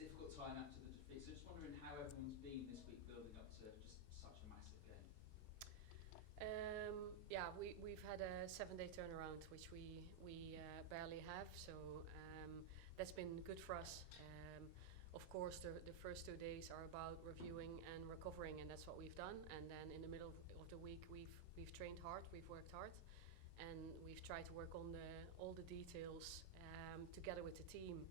difficult time after the defeat. So just wondering how everyone's been this week building up to just such a massive game. Yeah, we've had a 7-day turnaround, which we barely have, so that's been good for us. Of course, the first 2 days are about reviewing and recovering, and that's what we've done. And then in the middle of the week, we've trained hard, we've worked hard, and we've tried to work on all the details together with the team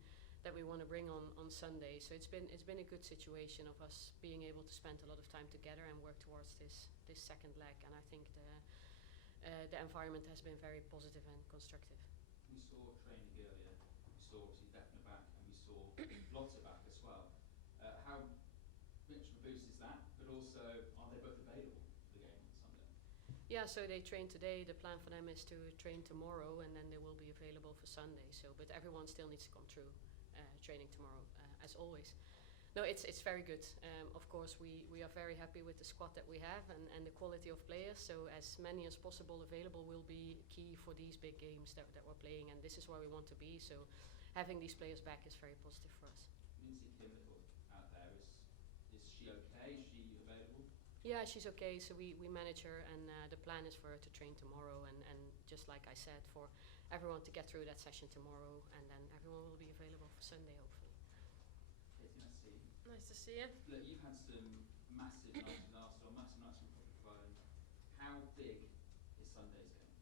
that we want to bring on Sunday. So it's been a good situation of us being able to spend a lot of time together and work towards this second leg. And I think the environment has been very positive and constructive. We saw training earlier. We saw obviously Defner back, and we saw Lotte back as well. How much of a boost is that? But also, are they both available for the game on Sunday? Yeah, so they trained today. The plan for them is to train tomorrow, and then they will be available for Sunday. So, but everyone still needs to come through training tomorrow, as always. No, it's very good. Of course, we are very happy with the squad that we have and the quality of players. So as many as possible available will be key for these big games that we're playing, and this is where we want to be. So having these players back is very positive for us. Lindsay Kim out there, is she okay? Is she available? Yeah, she's okay. So we manage her, and the plan is for her to train tomorrow, and just like I said, for everyone to get through that session tomorrow, and then everyone will be available for Sunday, hopefully. Nice to see you. Look, you've had some massive nights with Arsenal, massive nights with Lion. How big is Sunday's game?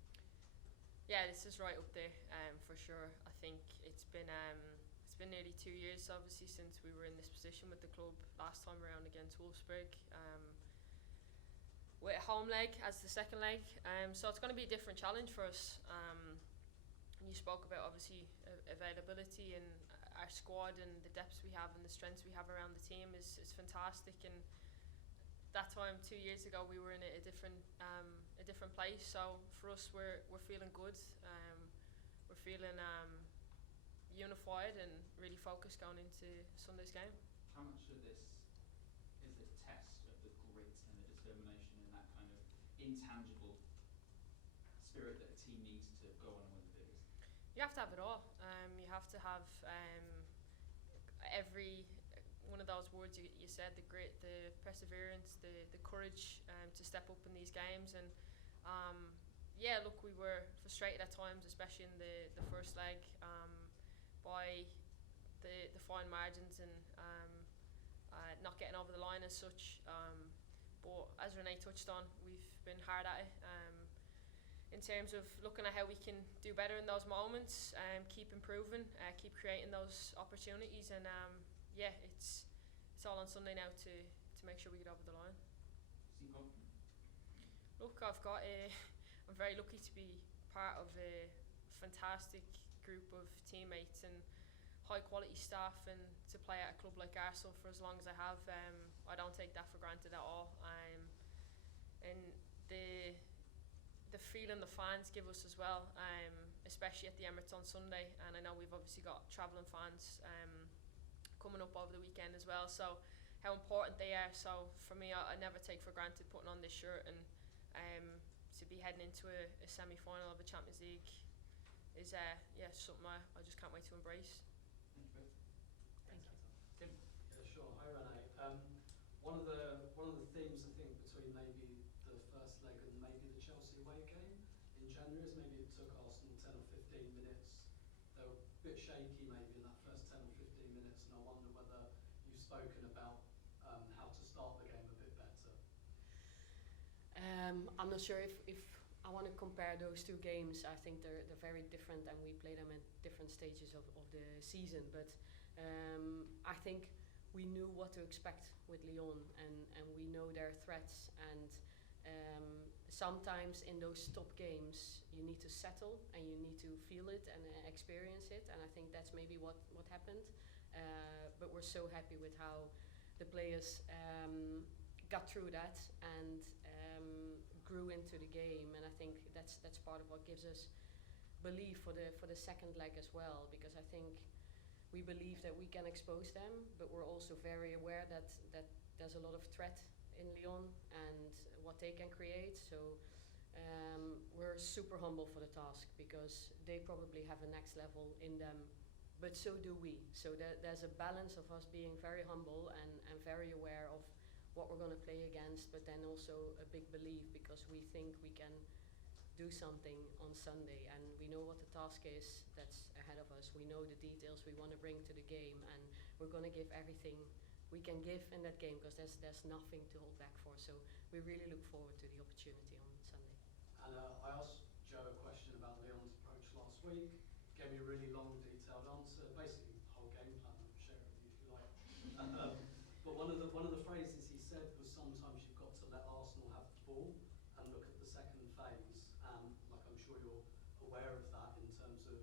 Yeah, this is right up there, for sure. I think it's been nearly 2 years, obviously, since we were in this position with the club last time around against Wolfsburg. With a home leg as the second leg, so it's going to be a different challenge for us. You spoke about obviously availability, and our squad and the depths we have and the strengths we have around the team is fantastic. And that time 2 years ago we were in a different place. So for us, we're feeling good. We're feeling unified and really focused going into Sunday's game. How much of this is a test of the grit and the determination and that kind of intangible spirit that a team needs to go on and win the biggest? You have to have it all. You have to have every one of those words you said, the grit, the perseverance, the courage to step up in these games. And yeah, look, we were frustrated at times, especially in the first leg, by the fine margins and not getting over the line as such. But as Renee touched on, we've been hard at it. In terms of looking at how we can do better in those moments, keep improving, keep creating those opportunities, and yeah, it's all on Sunday now to make sure we get over the line. Seem confident? Look, I'm very lucky to be part of a fantastic group of teammates and high quality staff, and to play at a club like Arsenal for as long as I have. I don't take that for granted at all. And the feeling the fans give us as well, especially at the Emirates on Sunday, and I know we've obviously got travelling fans coming up over the weekend as well, so how important they are. So for me, I never take for granted putting on this shirt, and to be heading into a semi-final of a Champions League is yeah, something I just can't wait to embrace. Thank you both. Thank you. Tim? Yeah, sure. Hi, Renee. One of the themes, I think, between maybe the first leg and maybe the Chelsea away game in January is maybe it took Arsenal 10 or 15 minutes. They were a bit shaky maybe in that first 10 or 15 minutes, and I wonder whether you've spoken about how to start the game a bit better. I'm not sure if I want to compare those two games. I think they're very different, and we play them at different stages of the season. But I think we knew what to expect with Lyon, and we know their threats. And sometimes in those top games, you need to settle and you need to feel it and experience it. And I think that's maybe what happened. But we're so happy with how the players got through that and grew into the game. And I think that's part of what gives us belief for the second leg as well, because I think we believe that we can expose them, but we're also very aware that there's a lot of threat in Lyon and what they can create. So we're super humble for the task, because they probably have a next level in them but so do we. So there's a balance of us being very humble and very aware of what we're going to play against, but then also a big belief because we think we can do something on Sunday, and we know what the task is that's ahead of us. We know the details we want to bring to the game, and we're going to give everything we can give in that game because there's nothing to hold back for. So we really look forward to the opportunity on Sunday. And I asked Joe a question about Lyon's approach last week. Gave me a really long, detailed answer. Basically, the whole game plan. I'll share it with you if you like. But one of the phrases he said was sometimes you've got to let Arsenal have the ball and look at the second phase. Like I'm sure you're aware of that in terms of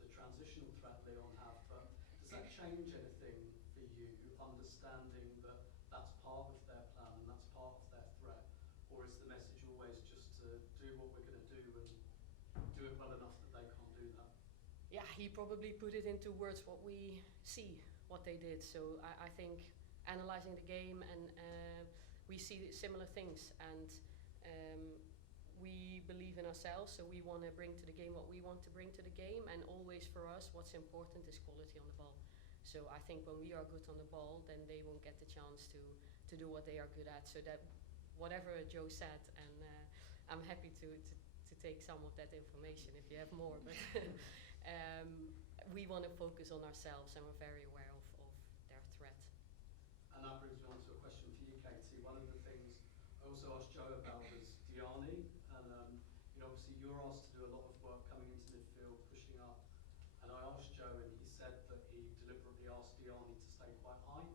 the transitional threat Lyon have. But does that change anything for you, understanding that that's part of their plan and that's part of their threat? Or is the message always just to do what we're going to do and do it well enough that they can't do that? Yeah, he probably put it into words what we see, what they did. So I think analyzing the game and we see similar things, and we believe in ourselves, so we want to bring to the game what we want to bring to the game, and always for us what's important is quality on the ball. So I think when we are good on the ball, then they won't get the chance to do what they are good at. So that whatever Joe said, and I'm happy to take some of that information if you have more, but we want to focus on ourselves, and we're very aware of their threat. And that brings me on to a question for you, Katie. One of the things I also asked Joe about was Diani, and obviously you're asked to do a lot of work coming into midfield, pushing up. And I asked Joe, and he said that he deliberately asked Diani to stay quite high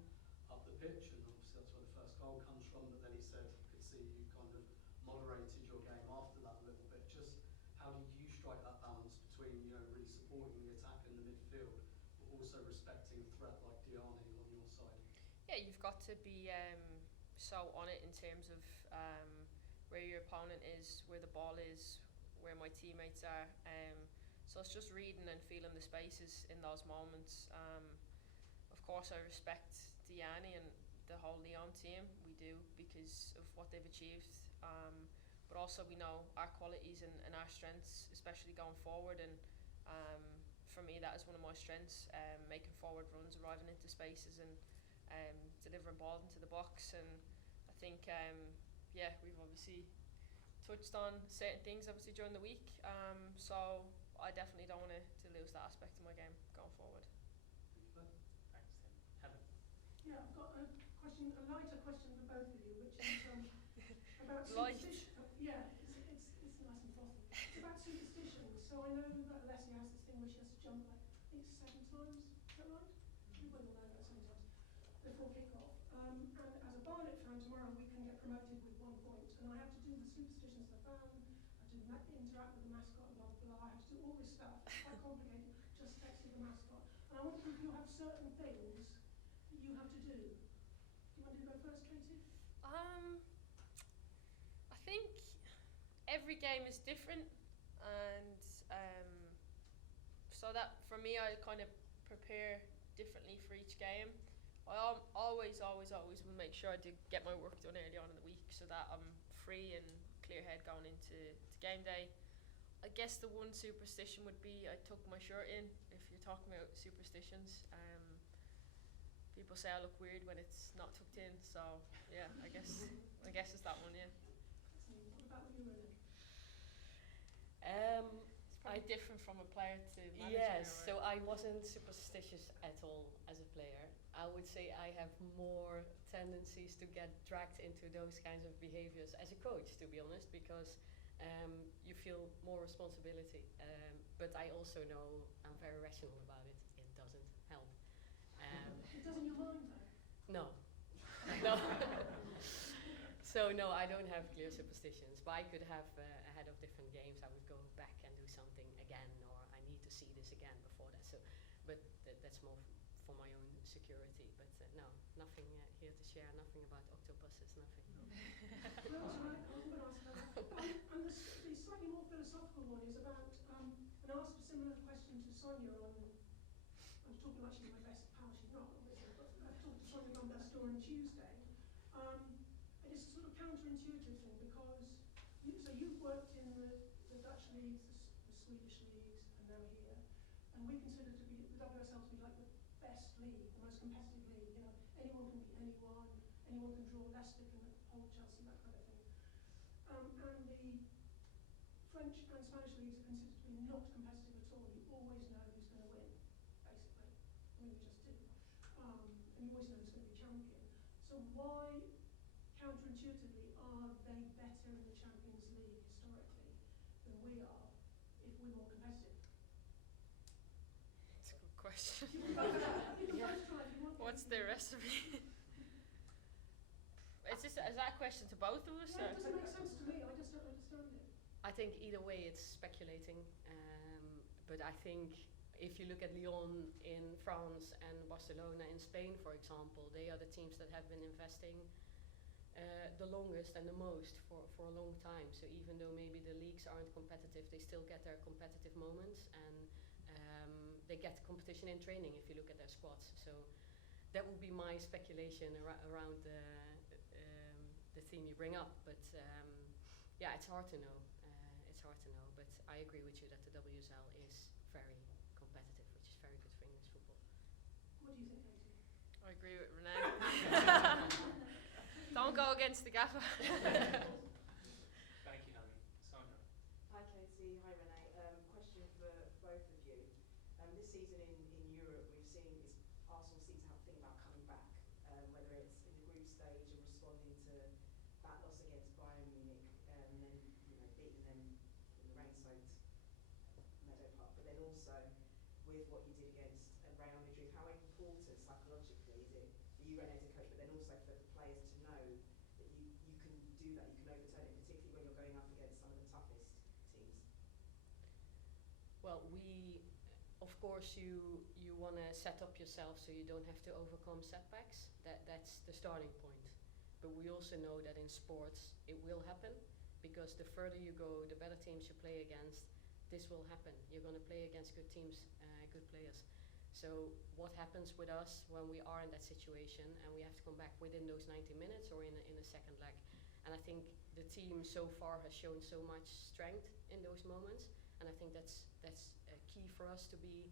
up the pitch, and obviously that's where the first goal comes from. But then he said he could see you kind of moderated your game after that a little bit. Just how do you strike that balance between really supporting the attack in the midfield, but also respecting a threat like Diani on your side? Yeah, you've got to be so on it in terms of where your opponent is, where the ball is, where my teammates are. So it's just reading and feeling the spaces in those moments. Of course, I respect Diani and the whole Lyon team. We do, because of what they've achieved. But also we know our qualities and our strengths, especially going forward. And for me, that is one of my strengths, making forward runs, arriving into spaces and delivering ball into the box. And I think, we've obviously touched on certain things obviously during the week. So I definitely don't want to lose that aspect of my game going forward. Thanks, Tim. Helen. Yeah, I've got a lighter question for both of you, which is about Light. superstition. Yeah, it's nice and frothy. It's about superstition. So I know that Alessia has this thing where she has to jump like, I think it's 7 times. Is that right? Everybody will know that 7 times before kick-off. And as a Barnet fan, tomorrow we can get promoted with 1 point, and I have to do the superstitions of the fan. I have to interact with the mascot and blah blah blah. I have to do all this stuff. It's quite complicated. Just text with the mascot. And I wonder if you have certain things that you have to do. Do you want to go first, Katie? I think every game is different, and so that for me, I kind of prepare differently for each game. I always will make sure I do get my work done early on in the week, so that I'm free and clear head going into game day. I guess the one superstition would be I tuck my shirt in. If you're talking about superstitions, people say I look weird when it's not tucked in. So yeah, I guess it's that one. Yeah. What about you, Renee? It's probably different from a player to manager. Yes, so I wasn't superstitious at all as a player. I would say I have more tendencies to get dragged into those kinds of behaviors as a coach, to be honest, because you feel more responsibility. But I also know I'm very rational about it. It doesn't help. It does in your mind, though? No. No. So no, I don't have clear superstitions, but I could have ahead of different games, I would go back and do something again, or I need to see this again before that. So, but that's more for my own security. But no, nothing here to share. Nothing about octopuses. Nothing. No, that's right. I was going to ask that. And the slightly more philosophical one is about, and I asked a similar question to Sonia on. I'm talking actually my best pal. She's not obviously, but I talked to Sonia on that store on Tuesday. And it's a sort of counterintuitive thing because you've worked in the Dutch leagues, the Swedish leagues, and now here, and we consider to be the WSL to be like the best league, the most competitive league. You know, anyone can beat anyone, anyone can draw. Leicester can hold Chelsea, that kind of thing. And the French and Spanish leagues are considered to be not competitive at all. You always know who's going to win, basically. I mean, we just do. And you always know who's going to be champion. So why, counterintuitively, are they better in the Champions League historically than we are if we're more competitive? It's a good question. You can both try if you want. What's the recipe? Is that a question to both of us? Yeah, Or? it doesn't make sense to me. I just don't understand it. I think either way it's speculating, but I think if you look at Lyon in France and Barcelona in Spain, for example, they are the teams that have been investing the longest and the most for a long time. So even though maybe the leagues aren't competitive, they still get their competitive moments, and they get competition in training if you look at their squads. So that would be my speculation around the theme you bring up. But yeah, it's hard to know. But I agree with you that the WSL is very competitive, which is very good for English football. What do you think, Katie? I agree with Renee. Don't go against the gaffer. Thank you, Navi. Sandra. Hi Katie, hi Renee. Question for both of you. This season in Europe we've seen Arsenal seem to have a thing about coming back, whether it's in the group stage and responding to that loss against Bayern Munich, and then beating them in the rain-soaked Meadow Park, but then also with what you did against Real Madrid. How important psychologically is it for you, Renee, as a coach, but then also for the players to know that you can do that, you can overturn it, particularly when you're going up against some of the toughest teams? Well, of course, you want to set up yourself so you don't have to overcome setbacks. That's the starting point. But we also know that in sports it will happen, because the further you go, the better teams you play against, this will happen. You're going to play against good teams, good players. So what happens with us when we are in that situation and we have to come back within those 90 minutes or in a second leg? And I think the team so far has shown so much strength in those moments, and I think that's key for us to be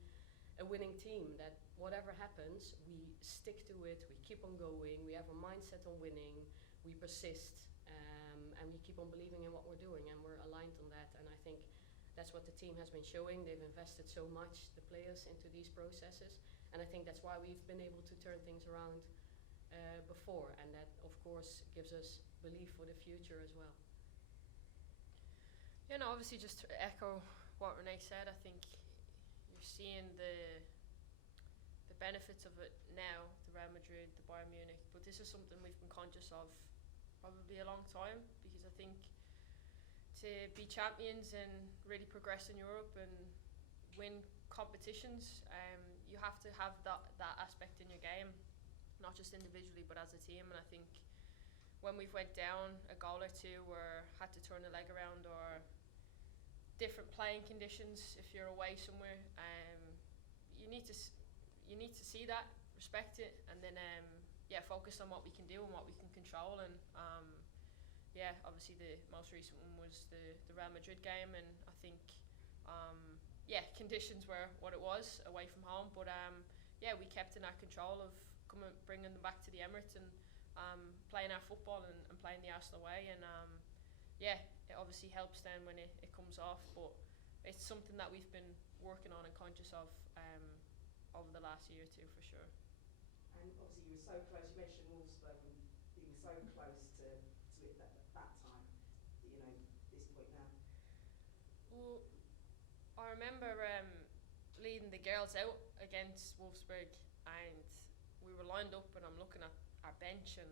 a winning team, that whatever happens, we stick to it, we keep on going, we have a mindset on winning, we persist, and we keep on believing in what we're doing, and we're aligned on that. And I think that's what the team has been showing. They've invested so much, the players, into these processes, and I think that's why we've been able to turn things around before, and that of course gives us belief for the future as well. Yeah, no, obviously just to echo what Renee said, I think you're seeing the benefits of it now, the Real Madrid, the Bayern Munich, but this is something we've been conscious of probably a long time, because I think to be champions and really progress in Europe and win competitions, you have to have that aspect in your game, not just individually but as a team. And I think when we've went down a goal or two or had to turn a leg around, or different playing conditions if you're away somewhere, you need to see that, respect it, and then focus on what we can do and what we can control. And obviously the most recent one was the Real Madrid game, and I think conditions were what it was away from home, but we kept in our control of bringing them back to the Emirates and playing our football and playing the Arsenal way. And it obviously helps then when it comes off, but it's something that we've been working on and conscious of over the last year or two, for sure. And obviously you were so close, you mentioned Wolfsburg and being so close to it that time, this point now. Well, I remember leading the girls out against Wolfsburg, and we were lined up, and I'm looking at our bench and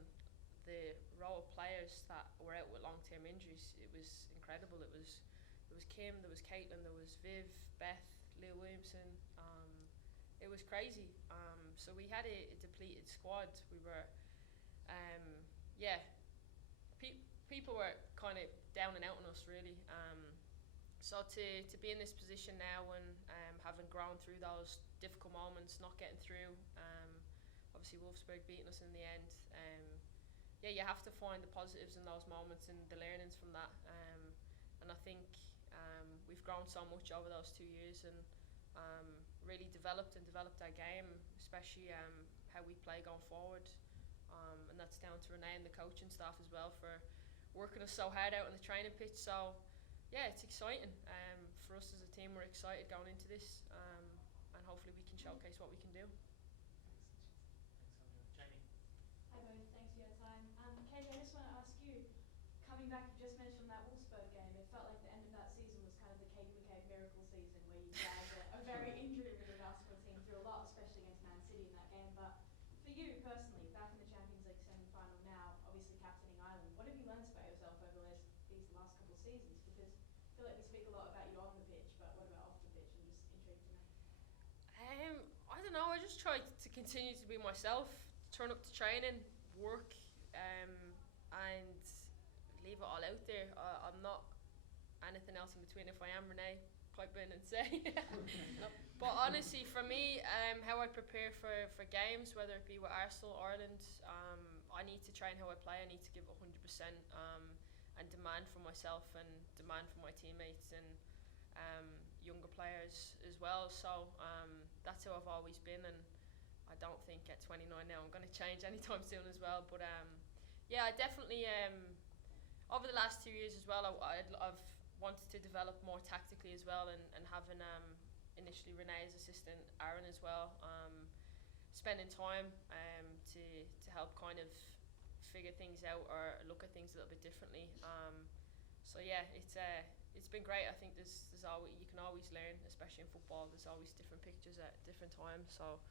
the row of players that were out with long-term injuries. It was incredible. There was Kim, there was Caitlin, there was Viv, Beth, Leah Williamson. It was crazy. So we had a depleted squad. We were, people were kind of down and out on us, really. So to be in this position now and having grown through those difficult moments, not getting through, obviously Wolfsburg beating us in the end. You have to find the positives in those moments and the learnings from that. And I think we've grown so much over those 2 years, and really developed our game, especially how we play going forward. And that's down to Renee and the coaching staff as well for working us so hard out on the training pitch. So yeah, it's exciting. For us as a team, we're excited going into this, and hopefully we can showcase what we can do. Jamie. Hi both, thanks for your time. KJ, I just want to ask you, coming back, you just mentioned that Wolfsburg game. It felt like the end of that season was kind of the McCabe miracle season, where you guys a very injury-riddled basketball team through a lot, especially against Man City in that game. But for you personally, back in the Champions League semi-final now, obviously captaining Ireland, what have you learnt about yourself over these last couple of seasons? Because I feel like we speak a lot about you on the pitch, but what about off the pitch? I'm just intrigued to know. I don't know. I just try to continue to be myself, turn up to training, work, and leave it all out there. I'm not anything else in between. If I am Renee, pipe in and say. But honestly, for me, how I prepare for games, whether it be with Arsenal, Ireland, I need to train how I play. I need to give 100%, and demand from myself and demand from my teammates and younger players as well. So that's how I've always been, and I don't think at 29 now I'm going to change anytime soon as well. But yeah, I definitely over the last 2 years as well, I've wanted to develop more tactically as well, and having initially Renee as assistant, Aaron as well, spending time to help kind of figure things out or look at things a little bit differently. So yeah, it's been great. I think there's always, you can always learn, especially in football. There's always different pictures at different times. So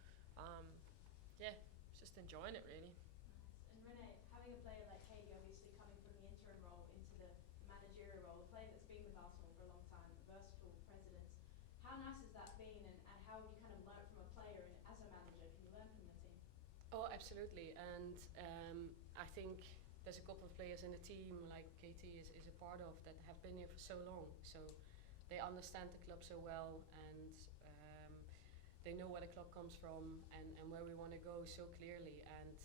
yeah, just enjoying it really. Nice. And Renee, having a player like Katie obviously coming from the interim role into the managerial role, a player that's been with Arsenal for a long time, a versatile president, how nice has that been, and how have you kind of learnt from a player, and as a manager, can you learn from the team? Oh, absolutely. And I think there's a couple of players in the team, like Katie is a part of, that have been here for so long. So they understand the club so well, and they know where the club comes from and where we want to go so clearly. And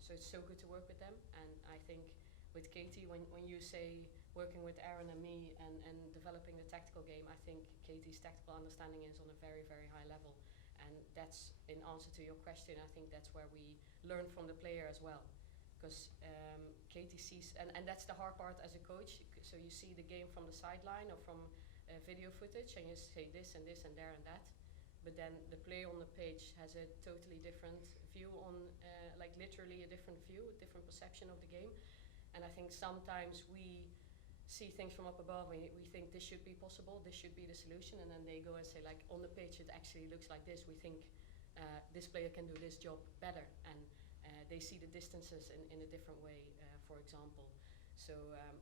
so it's so good to work with them. And I think with Katie, when you say working with Aaron and me and developing the tactical game, I think Katie's tactical understanding is on a very, very high level. And that's, in answer to your question, I think that's where we learn from the player as well. Because Katie sees, and that's the hard part as a coach, so you see the game from the sideline or from video footage, and you say this and this and there and that. But then the player on the pitch has a totally different view on, like literally a different view, a different perception of the game. And I think sometimes we see things from up above and we think this should be possible, this should be the solution, and then they go and say, like, on the pitch it actually looks like this, we think this player can do this job better, and they see the distances in a different way, for example. So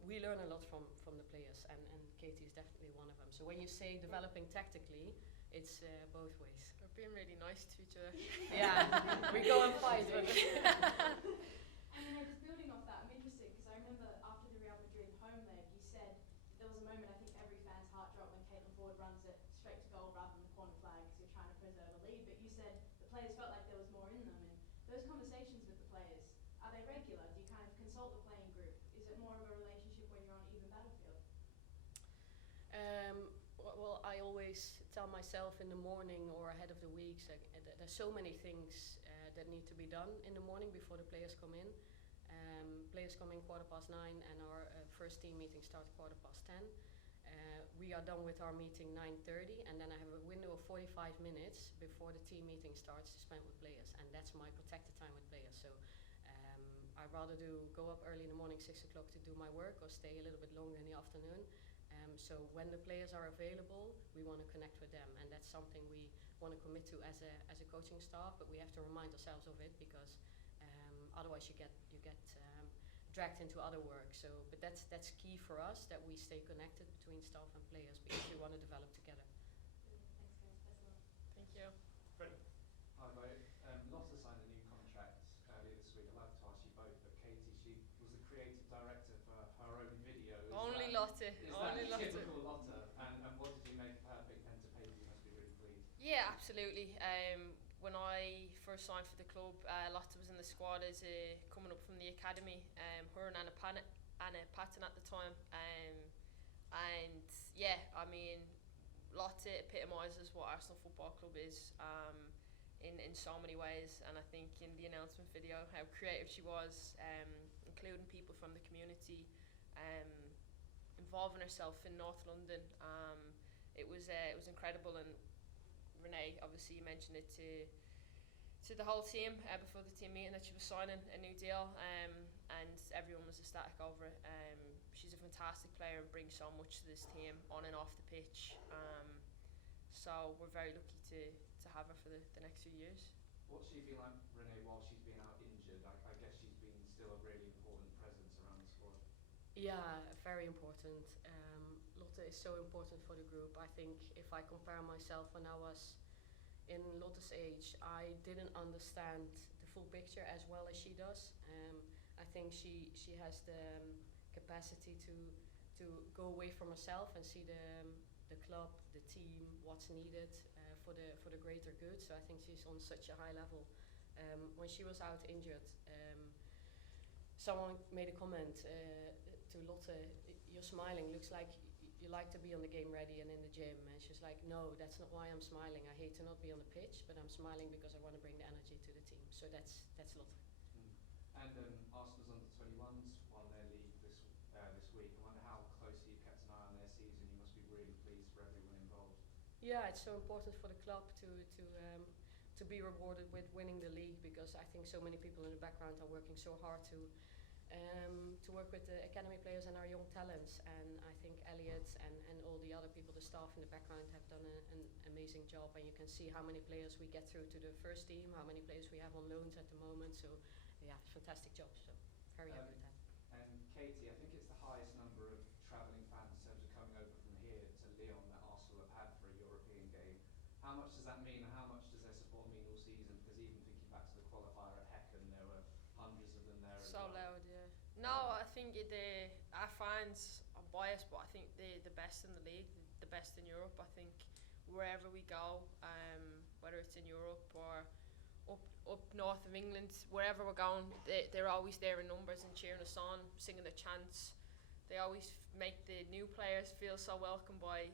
we learn a lot from the players, and Katie is definitely one of them. So when you say developing tactically, it's both ways. We're being really nice to each other. Yeah, we go and fight. But And then just building off that, I'm interested because I remember after the Real Madrid home leg, you said there was a moment, I think every fan's heart dropped when Caitlin Ford runs it straight to goal rather than the corner flag because you're trying to preserve a lead. But you said the players felt like there was more in them, and those conversations with the players, are they regular? Do you kind of consult the playing group? Is it more of a relationship when you're on an even battlefield? Well, I always tell myself in the morning or ahead of the weeks, there's so many things that need to be done in the morning before the players come in. Players come in 9:15, and our first team meeting starts 10:15. We are done with our meeting 9:30, and then I have a window of 45 minutes before the team meeting starts to spend with players, and that's my protected time with players. So I'd rather go up early in the morning, 6 o'clock, to do my work, or stay a little bit longer in the afternoon. So when the players are available, we want to connect with them, and that's something we want to commit to as a coaching staff. But we have to remind ourselves of it, because otherwise you get dragged into other work. So, but that's key for us, that we stay connected between staff and players, because we want to develop together. Brilliant. Thanks guys, best of luck. Thank you. Freddie. Hi both. Lotta signed a new contract earlier this week. I'd like to ask you both, but Katie, she was the creative director for her own video. Only Lotte. Only Lotte. Typical Lotte? And what did you make of her big pen to paper? You must be really pleased. Yeah, absolutely. When I first signed for the club, Lotte was in the squad as coming up from the academy. Her and Anna Patton at the time. And yeah, I mean, Lotte epitomises what Arsenal Football Club is in so many ways, and I think in the announcement video how creative she was, including people from the community, involving herself in North London. It was incredible, and Renee, obviously you mentioned it to the whole team before the team meeting that she was signing a new deal, and everyone was ecstatic over it. She's a fantastic player and brings so much to this team on and off the pitch. So we're very lucky to have her for the next few years. What's she been like, Renee, while she's been out injured? I guess she's been still a really important presence around the squad. Yeah, very important. Lotte is so important for the group. I think if I compare myself when I was in Lotte's age, I didn't understand the full picture as well as she does. I think she has the capacity to go away from herself and see the club, the team, what's needed for the greater good. So I think she's on such a high level. When she was out injured, someone made a comment to Lotte, "You're smiling, looks like you like to be on the game ready and in the gym." And she's like, "No, that's not why I'm smiling. I hate to not be on the pitch, but I'm smiling because I want to bring the energy to the team." So that's Lotte. And Arsenal's under-21s won their league this week. I wonder how closely you've kept an eye on their season. You must be really pleased for everyone involved. Yeah, it's so important for the club to be rewarded with winning the league, because I think so many people in the background are working so hard to work with the academy players and our young talents. And I think Elliot and all the other people, the staff in the background, have done an amazing job. And you can see how many players we get through to the first team, how many players we have on loans at the moment. So yeah, fantastic job. So very happy with that. And Katie, I think it's the highest number of travelling fans in terms of coming over from here to Lyon that Arsenal have had for a European game. How much does that mean, and how much does their support mean all season? Because even thinking back to the qualifier at Häcken, there were hundreds of them there as So well. loud, yeah. No, I think our fans are biased, but I think they're the best in the league, the best in Europe. I think wherever we go, whether it's in Europe or up north of England, wherever we're going, they're always there in numbers and cheering us on, singing the chants. They always make the new players feel so welcome by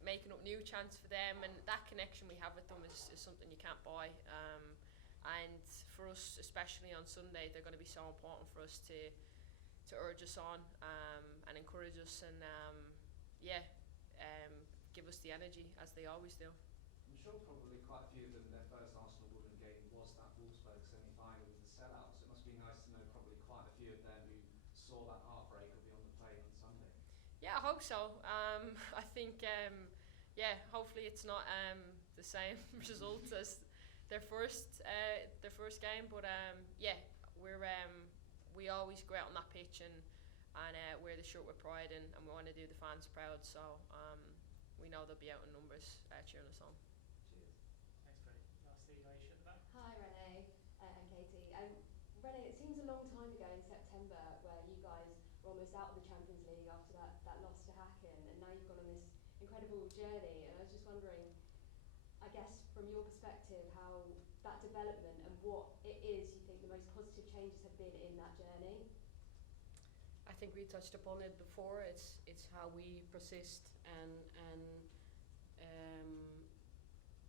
making up new chants for them, and that connection we have with them is something you can't buy. And for us, especially on Sunday, they're going to be so important for us to urge us on and encourage us, and give us the energy as they always do. I'm sure probably quite a few of them, their first Arsenal Women game was that Wolfsburg semi-final with the sellout, so it must be nice to know probably quite a few of them who saw that heartbreak will be on the plane on Sunday. Yeah, I hope so. I think, hopefully it's not the same result as their first game, but we always go out on that pitch and wear the shirt with pride, and we want to do the fans proud. So we know they'll be out in numbers cheering us on. Cheers. Thanks, Freddie. Lastly, Aisha at the back. Hi Renee and Katie. Renee, it seems a long time ago in September where you guys were almost out of the Champions League after that loss to Häcken, and now you've gone on this incredible journey. And I was just wondering, I guess from your perspective, how that development and what it is you think the most positive changes have been in that journey. I think we touched upon it before. It's how we persist and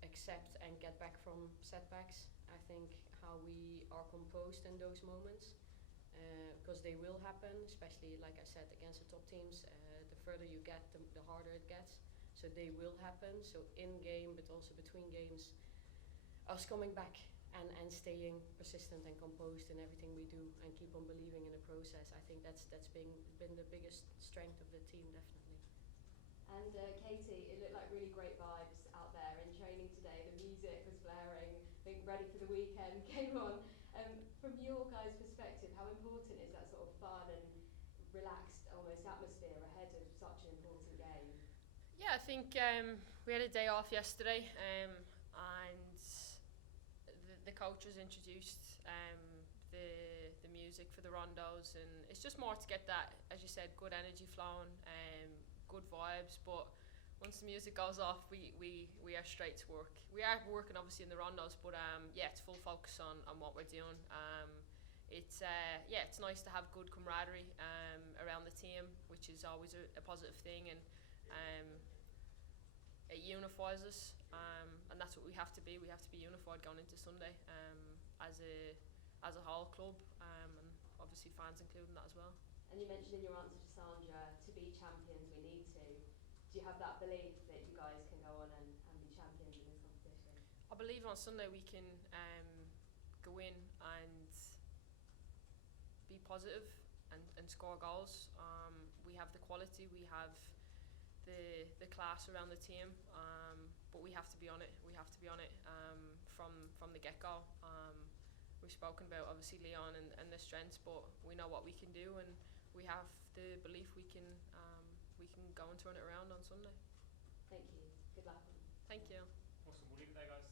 accept and get back from setbacks. I think how we are composed in those moments, because they will happen, especially like I said against the top teams. The further you get, the harder it gets. So they will happen. So in game, but also between games, us coming back and staying persistent and composed in everything we do and keep on believing in the process. I think that's been the biggest strength of the team, definitely. And Katie, it looked like really great vibes out there in training today. The music was blaring, being ready for the weekend came on. From your guys' perspective, how important is that sort of fun and relaxed almost atmosphere ahead of such an important game? Yeah, I think we had a day off yesterday, and the coaches introduced the music for the rondos, and it's just more to get that, as you said, good energy flowing, good vibes. But once the music goes off, we are straight to work. We are working obviously in the rondos, but it's full focus on what we're doing. It's nice to have good camaraderie around the team, which is always a positive thing, and it unifies us, and that's what we have to be. We have to be unified going into Sunday as a whole club, and obviously fans including that as well. And you mentioned in your answer to Sandra, to be champions we need to. Do you have that belief that you guys can go on and be champions in this competition? I believe on Sunday we can go in and be positive and score goals. We have the quality, we have the class around the team, but we have to be on it. We have to be on it from the get-go. We've spoken about obviously Lyon and their strengths, but we know what we can do, and we have the belief we can go and turn it around on Sunday. Thank you. Good luck. Thank you. Awesome. We'll leave it there, guys.